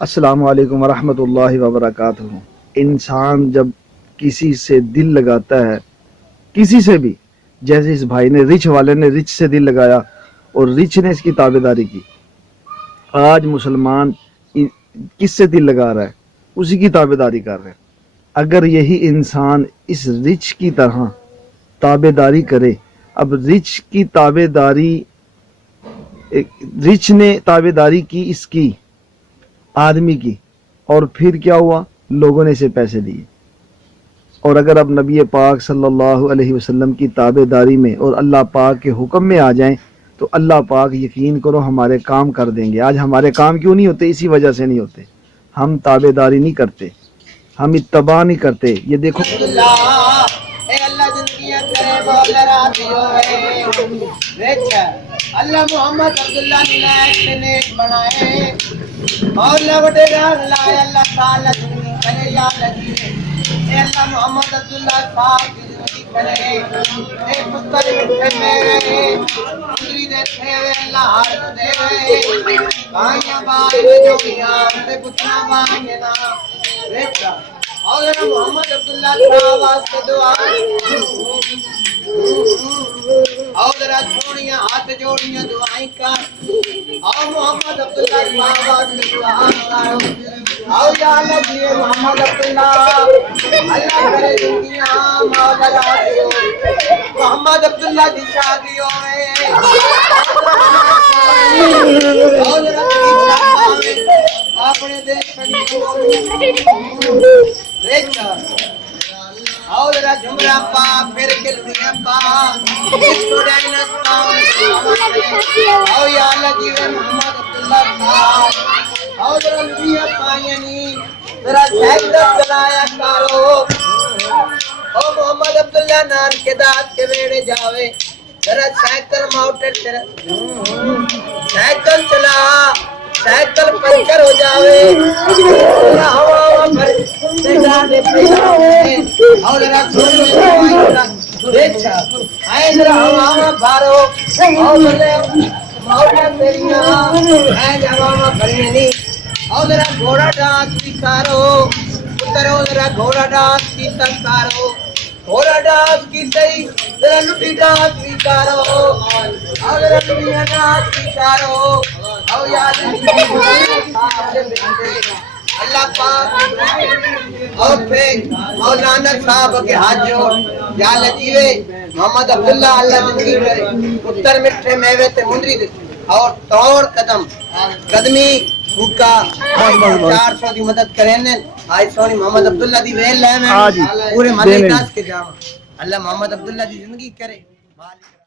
السلام علیکم ورحمۃ اللہ وبرکاتہ۔ انسان جب کسی سے دل لگاتا ہے، کسی سے بھی، جیسے اس بھائی نے، رچ والے نے رچ سے دل لگایا اور رچ نے اس کی تابع داری کی، آج مسلمان کس سے دل لگا رہا ہے؟ اسی کی تابع داری کر رہے ہیں۔ اگر یہی انسان اس رچ کی طرح تابع داری کرے، اب رچ کی تابع داری، رچ نے تابع داری کی اس کی آدمی کی، اور پھر کیا ہوا؟ لوگوں نے اسے پیسے دیے۔ اور اگر اب نبی پاک صلی اللہ علیہ وسلم کی تابع داری میں اور اللہ پاک کے حکم میں آ جائیں تو اللہ پاک یقین کرو ہمارے کام کر دیں گے۔ آج ہمارے کام کیوں نہیں ہوتے؟ اسی وجہ سے نہیں ہوتے، ہم تابع داری نہیں کرتے، ہم اتباع نہیں کرتے۔ یہ دیکھو اللہ محمد عبداللہ نے بنائے مولا بڑے اللہ اللہ تعالی زندگی کرے یا لگی اے اللہ محمد عبداللہ صاحب کی زندگی کرے اے پتر مٹھے میرے پتری دیتے ہوئے اللہ حالت دے رہے کائیاں بائی جو گیا میرے پتنا بائی نا ریچا اور محمد عبداللہ صاحب واسطے دعا اور ذرا چھوڑیاں ہاتھ جوڑیاں دعائیں کر اور محمد عبداللہ صاحب واسطے دعا کر اور یا اللہ جی محمد عبداللہ اللہ کرے زندگیاں مولا راضیو محمد عبداللہ دی شادی ہوئے اور ذرا اپنے دیش ریچا اور جمرہ پا پھر کلفیاں پا اسٹوڈینس پا اور یا اللہ جیوے محمد عبداللہ صاحب اور لفیاں پائینی ذرا سیکٹر چلایا کارو اور محمد عبداللہ نان کے داد کے بیڑے جاوے ذرا سیکٹر ماؤنٹڈ سیکٹر چلا سائیکل پنچر ہو جاوے پورا ہوا پر سجادے پہ جاوے اور ذرا چھوڑ میں دیکھا آئے ذرا ہوا بھارو اور بلے موٹا تیریاں آئے جاوا بھرنے نہیں اور ذرا گھوڑا ڈانس کی کارو اترو ذرا گھوڑا ڈانس کی تکارو گھوڑا ڈانس کی تئی ذرا لٹی ڈانس کی کارو اور ذرا لٹیاں ڈانس کی کارو او یاد اللہ پاک او پھر مولانا صاحب کے ہاتھ جوڑ یا لجیوے محمد عبداللہ اللہ زندگی کرے اتر مٹھے میوے تے مندری دے اور توڑ قدم قدمی بھوکا 400 دی مدد کریں آج سونی محمد عبداللہ دی ویل لے میں پورے مدد کے جاؤں اللہ محمد عبداللہ دی زندگی کرے